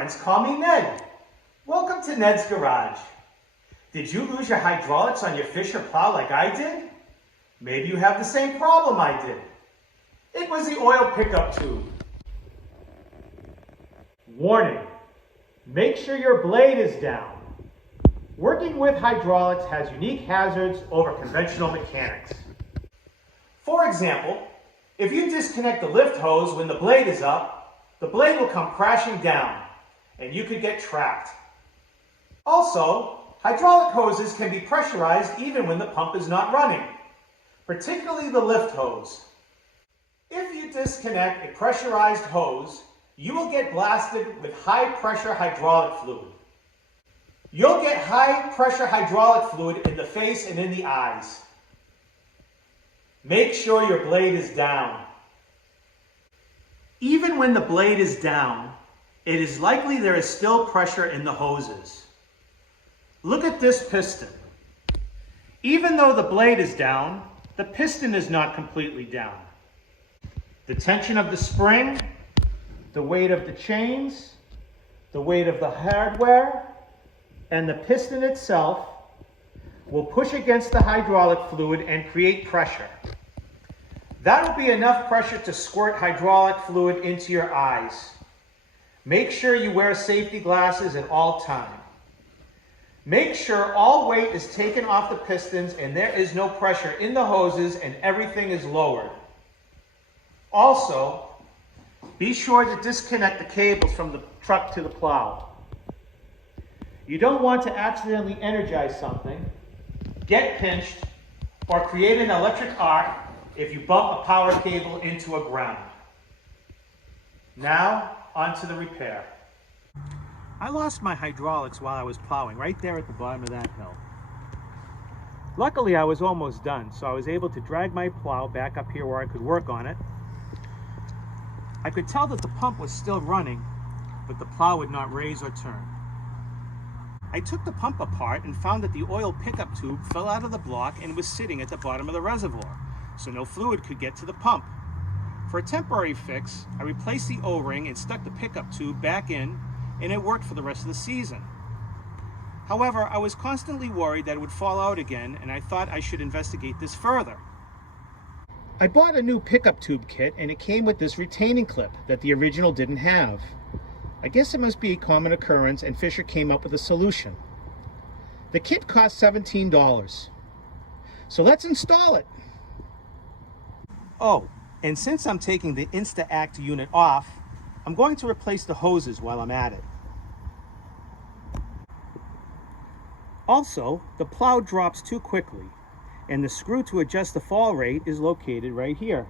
friends call me Ned. Welcome to Ned's Garage. Did you lose your hydraulics on your Fisher Plow like I did? Maybe you have the same problem I did. It was the oil pickup tube. Warning, make sure your blade is down. Working with hydraulics has unique hazards over conventional mechanics. For example, if you disconnect the lift hose when the blade is up, the blade will come crashing down and you could get trapped. Also, hydraulic hoses can be pressurized even when the pump is not running, particularly the lift hose. If you disconnect a pressurized hose, you will get blasted with high-pressure hydraulic fluid. You'll get high-pressure hydraulic fluid in the face and in the eyes. Make sure your blade is down. Even when the blade is down, it is likely there is still pressure in the hoses. Look at this piston. Even though the blade is down, the piston is not completely down. The tension of the spring, the weight of the chains, the weight of the hardware, and the piston itself will push against the hydraulic fluid and create pressure. That will be enough pressure to squirt hydraulic fluid into your eyes. Make sure you wear safety glasses at all times. Make sure all weight is taken off the pistons and there is no pressure in the hoses and everything is lowered. Also, be sure to disconnect the cables from the truck to the plow. You don't want to accidentally energize something, get pinched, or create an electric arc if you bump a power cable into a ground. Now, onto the repair. I lost my hydraulics while I was plowing, right there at the bottom of that hill. Luckily, I was almost done, so I was able to drag my plow back up here where I could work on it. I could tell that the pump was still running, but the plow would not raise or turn. I took the pump apart and found that the oil pickup tube fell out of the block and was sitting at the bottom of the reservoir, so no fluid could get to the pump. For a temporary fix, I replaced the O-ring and stuck the pickup tube back in, and it worked for the rest of the season. However, I was constantly worried that it would fall out again, and I thought I should investigate this further. I bought a new pickup tube kit, and it came with this retaining clip that the original didn't have. I guess it must be a common occurrence, and Fisher came up with a solution. The kit cost $17. So let's install it. Oh, and since I'm taking the Insta-Act unit off, I'm going to replace the hoses while I'm at it. Also, the plow drops too quickly, and the screw to adjust the fall rate is located right here.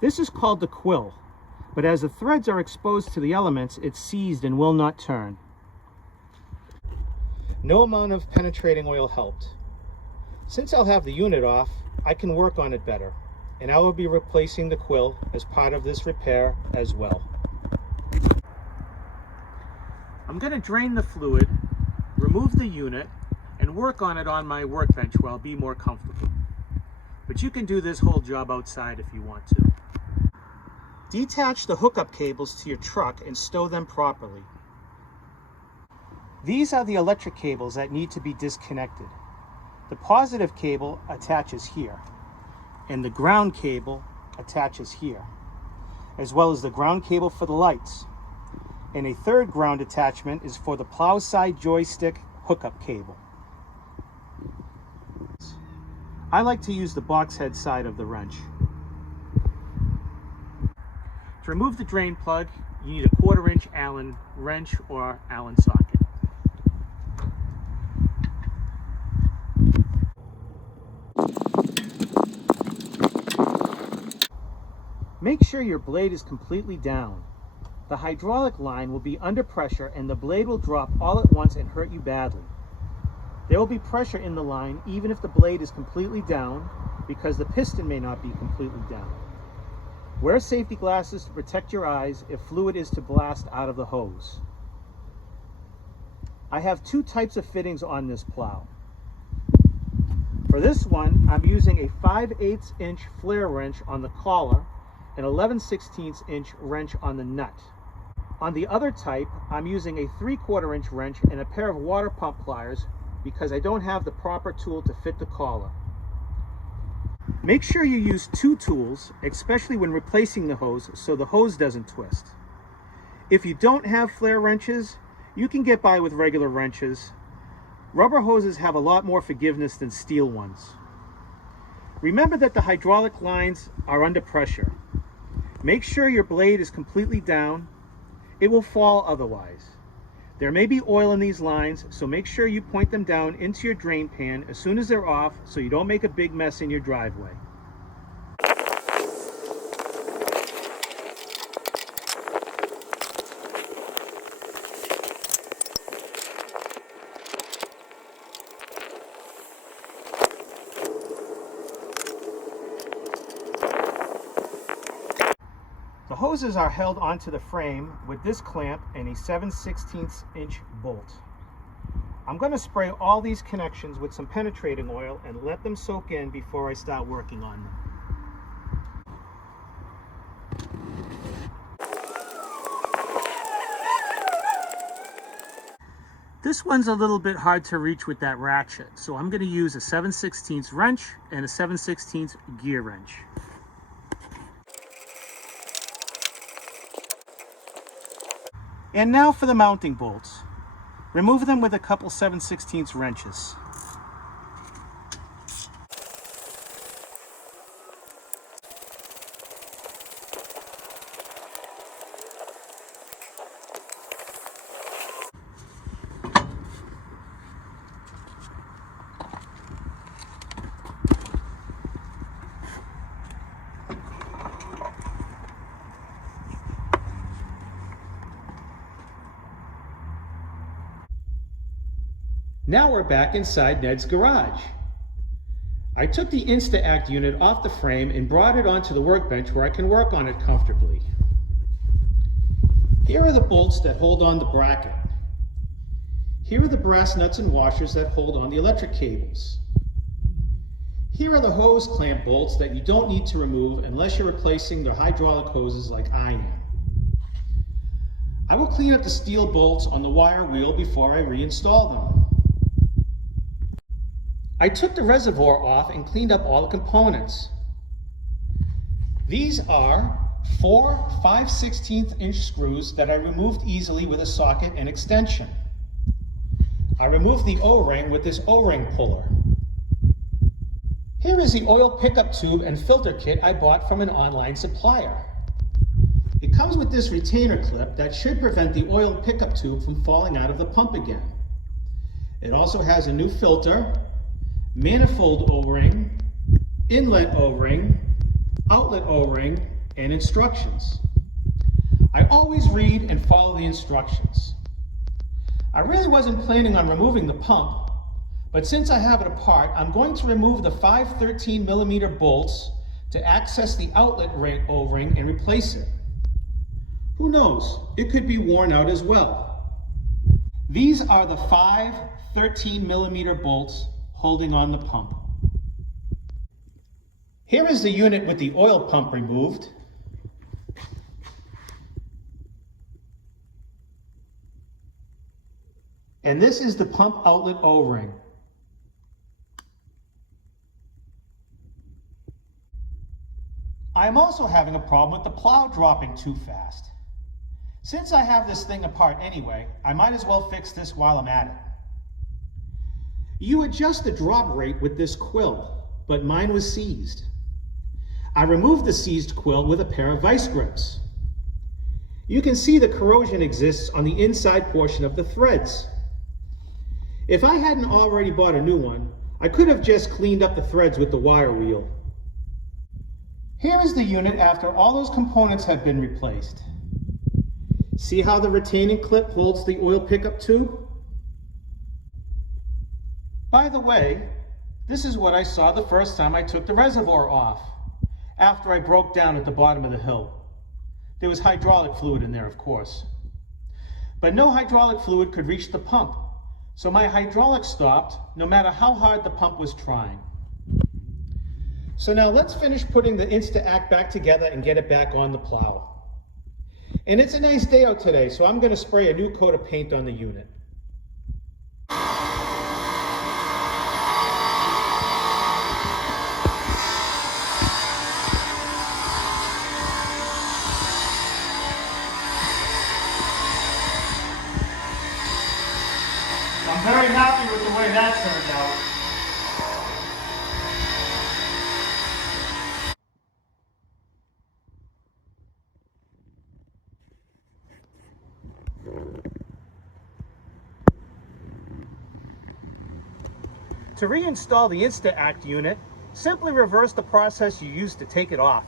This is called the quill, but as the threads are exposed to the elements, it's seized and will not turn. No amount of penetrating oil helped. Since I'll have the unit off, I can work on it better, and I will be replacing the quill as part of this repair as well. I'm going to drain the fluid, remove the unit, and work on it on my workbench where I'll be more comfortable. But you can do this whole job outside if you want to. Detach the hookup cables to your truck and stow them properly. These are the electric cables that need to be disconnected. The positive cable attaches here, and the ground cable attaches here, as well as the ground cable for the lights. And a third ground attachment is for the plow side joystick hookup cable. I like to use the box head side of the wrench. To remove the drain plug, you need a 1/4 inch Allen wrench or Allen socket. Make sure your blade is completely down. The hydraulic line will be under pressure and the blade will drop all at once and hurt you badly. There will be pressure in the line even if the blade is completely down, because the piston may not be completely down. Wear safety glasses to protect your eyes if fluid is to blast out of the hose. I have two types of fittings on this plow. For this one, I'm using a 5/8 inch flare wrench on the collar an 11/16 inch wrench on the nut. On the other type, I'm using a 3/4 inch wrench and a pair of water pump pliers because I don't have the proper tool to fit the collar. Make sure you use 2 tools, especially when replacing the hose, so the hose doesn't twist. If you don't have flare wrenches, you can get by with regular wrenches. Rubber hoses have a lot more forgiveness than steel ones. Remember that the hydraulic lines are under pressure. Make sure your blade is completely down. It will fall otherwise. There may be oil in these lines, so make sure you point them down into your drain pan as soon as they're off so you don't make a big mess in your driveway. The hoses are held onto the frame with this clamp and a 7/16 inch bolt. I'm going to spray all these connections with some penetrating oil and let them soak in before I start working on them. This one's a little bit hard to reach with that ratchet, so I'm going to use a 7/16 wrench and a 7/16 gear wrench. And now for the mounting bolts. Remove them with a couple 7/16 wrenches. Now we're back inside Ned's garage. I took the Insta-Act unit off the frame and brought it onto the workbench where I can work on it comfortably. Here are the bolts that hold on the bracket. Here are the brass nuts and washers that hold on the electric cables. Here are the hose clamp bolts that you don't need to remove unless you're replacing the hydraulic hoses like I am. I will clean up the steel bolts on the wire wheel before I reinstall them. I took the reservoir off and cleaned up all the components. These are 4 5/16 inch screws that I removed easily with a socket and extension. I removed the O-ring with this O-ring puller. Here is the oil pickup tube and filter kit I bought from an online supplier. It comes with this retainer clip that should prevent the oil pickup tube from falling out of the pump again. It also has a new filter, manifold O-ring, inlet O-ring, outlet O-ring, and instructions. I always read and follow the instructions. I really wasn't planning on removing the pump, but since I have it apart, I'm going to remove the 5 13mm bolts to access the outlet O-ring and replace it. Who knows, it could be worn out as well. These are the 5 13mm bolts holding on the pump. Here is the unit with the oil pump removed. And this is the pump outlet O-ring. I'm also having a problem with the plow dropping too fast. Since I have this thing apart anyway, I might as well fix this while I'm at it. You adjust the drop rate with this quill, but mine was seized. I removed the seized quill with a pair of vice grips. You can see the corrosion exists on the inside portion of the threads. If I hadn't already bought a new one, I could have just cleaned up the threads with the wire wheel. Here is the unit after all those components have been replaced. See how the retaining clip holds the oil pickup tube? By the way, this is what I saw the first time I took the reservoir off, after I broke down at the bottom of the hill. There was hydraulic fluid in there, of course. But no hydraulic fluid could reach the pump, so my hydraulics stopped no matter how hard the pump was trying. So now let's finish putting the Insta-Act back together and get it back on the plow. And it's a nice day out today, so I'm going to spray a new coat of paint on the unit. I'm very happy with the way that turned out. To reinstall the Insta-Act unit, simply reverse the process you used to take it off.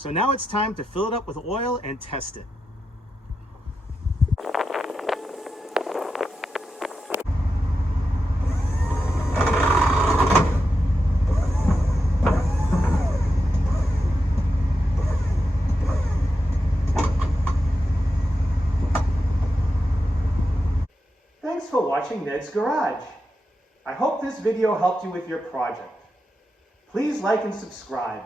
So now it's time to fill it up with oil and test it. Thanks for watching Ned's Garage. I hope this video helped you with your project. Please like and subscribe.